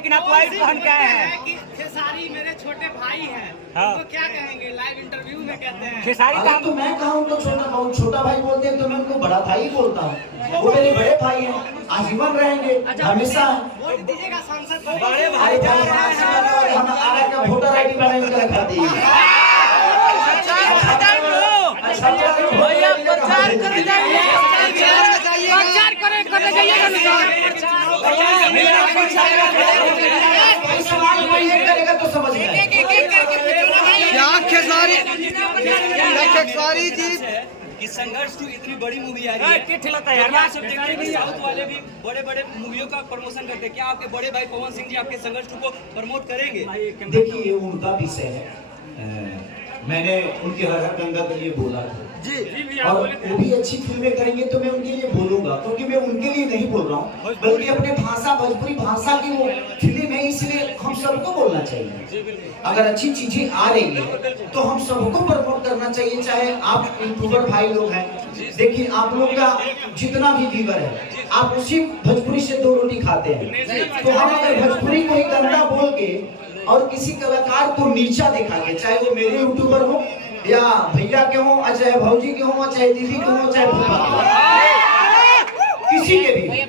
लेकिन आप व्हाइट पहन के आए हैं। खेसारी मेरे छोटे भाई हैं, हाँ। तो क्या कहेंगे लाइव इंटरव्यू में कहते हैं खेसारी का तो मैं कहा उनको छोटा भाई बोलते हैं तो मैं उनको बड़ा भाई बोलता हूँ। वो मेरे बड़े भाई हैं, आजीवन रहेंगे, हमेशा। वोट दीजिएगा सांसद बड़े भाई जा रहे हैं। हम आगे का वोटर ID बना के रखा दी। भैया प्रचार करने जाइए, प्रचार करने जाइएगा करेगा तो समझ में खेसारी जी कि संघर्ष टू इतनी बड़ी मूवी आ रही है, साउथ वाले भी बड़े बड़े मूवियों का प्रमोशन करते हैं। क्या आपके बड़े भाई पवन सिंह जी आपके संघर्ष टू को प्रमोट करेंगे? देखिए ये उनका विषय है। मैंने उनके हर गंगा के लिए बोला था जी, और वो भी अच्छी फिल्में करेंगे तो मैं उनके लिए बोलूंगा, क्योंकि मैं उनके लिए नहीं बोल रहा हूँ, बल्कि अपने भाषा भोजपुरी भाषा की वो फिल्म है, इसलिए हम सबको बोलना चाहिए। अगर अच्छी चीजें आ रही है तो हम सबको प्रमोट करना चाहिए, चाहे आप यूट्यूबर भाई लोग हैं। देखिए आप लोग का जितना भी व्यूअर है, आप उसी भोजपुरी से 2 रोटी खाते हैं। तो हम अगर भोजपुरी को ही गंदा बोल के और किसी कलाकार को नीचा दिखा के, चाहे वो मेरे यूट्यूबर हो या भैया के हो, चाहे भौजी के हो, चाहे दीदी के हो, चाहे किसी के भी,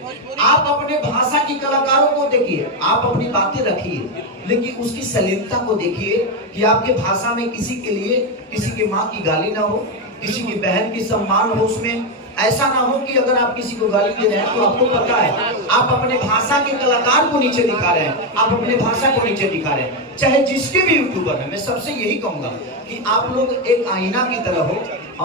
आप अपने भाषा की कलाकारों को देखिए, आप अपनी बातें रखिए, लेकिन उसकी सलीलता को देखिए कि आपके भाषा में किसी के लिए किसी की माँ की गाली ना हो, किसी की बहन की सम्मान हो। उसमें ऐसा ना हो कि अगर आप किसी को गाली दे रहे हैं तो आपको पता है आप अपने भाषा के कलाकार को नीचे दिखा रहे हैं, आप अपने भाषा को नीचे दिखा रहे हैं। चाहे जिसके भी यूट्यूबर है, मैं सबसे यही कहूंगा कि आप लोग एक आईना की तरह हो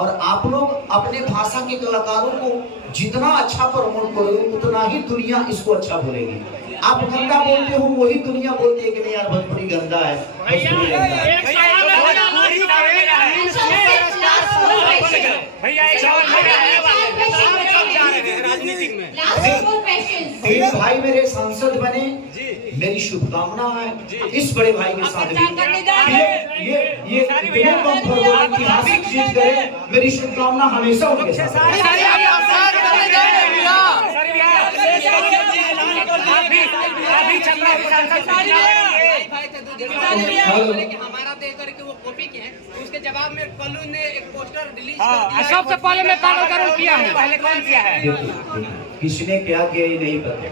और आप लोग अपने भाषा के कलाकारों को जितना अच्छा प्रमोट करोगे उतना ही दुनिया इसको अच्छा बोलेगी। आप गंदा बोलते हो, वही दुनिया बोलती है कि नहीं यार भोजपुरी गंदा है, भोजपुरी गंदा है। राजनीतिक में 3 भाई मेरे सांसद बने, मेरी शुभकामना है इस बड़े भाई के साथ भी ये ऐतिहासिक जीत गए। मेरी शुभकामना हमेशा उनके साथ। हमारा दे करके वो कॉपी किए, उसके जवाब में कल्लू ने एक पोस्टर रिलीज कर दिया। सबसे पहले मैं पागल किया है, पहले कौन किया है? किसने क्या किया ये नहीं पता,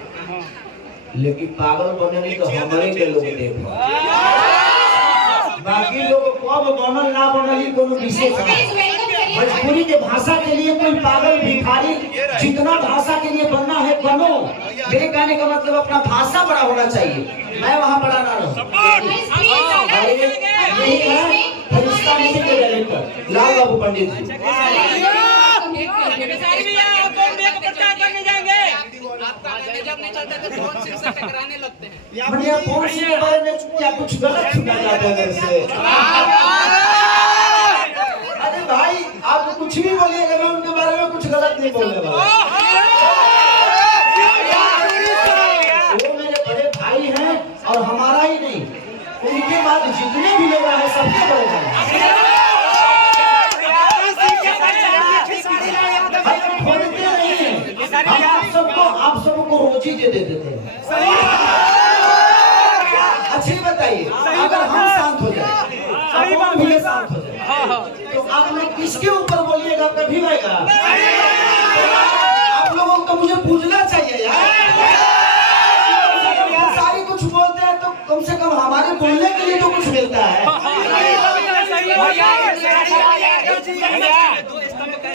लेकिन पागल बने तो हमारे के लोग देखो, बाकी लोग कब बनल ना बनल कोनो विशेष नहीं। भोजपुरी के भाषा के लिए कोई पागल भिखारी जितना भाषा के लिए बनना है बनो। मेरे कहने का मतलब अपना भाषा बड़ा होना चाहिए, मैं वहाँ बड़ा ना रहूं। यही है फरिश्ता नीति के डायरेक्टर लाल बाबू पंडित जी। कौन सी के बारे में क्या कुछ गलत सुना जाता है मेरे से? अरे भाई आप कुछ भी बोलिएगा, मैं उनके बारे में कुछ गलत नहीं बोलने वाला। वो मेरे बड़े भाई हैं और हमारा ही नहीं, उनके बाद जितने भी लोग हैं सबके बड़े भाई। आप सबको रोजी दे देते थे। अच्छी बताइए, अगर हम शांत हो जाए, आप भी शांत हो जाए, तो आप लोग किसके ऊपर बोलिएगा कभी आएगा? आप लोगों को मुझे पूछना चाहिए यार। सारी कुछ बोलते हैं तो कम से कम हमारे बोलने के लिए तो कुछ मिलता है।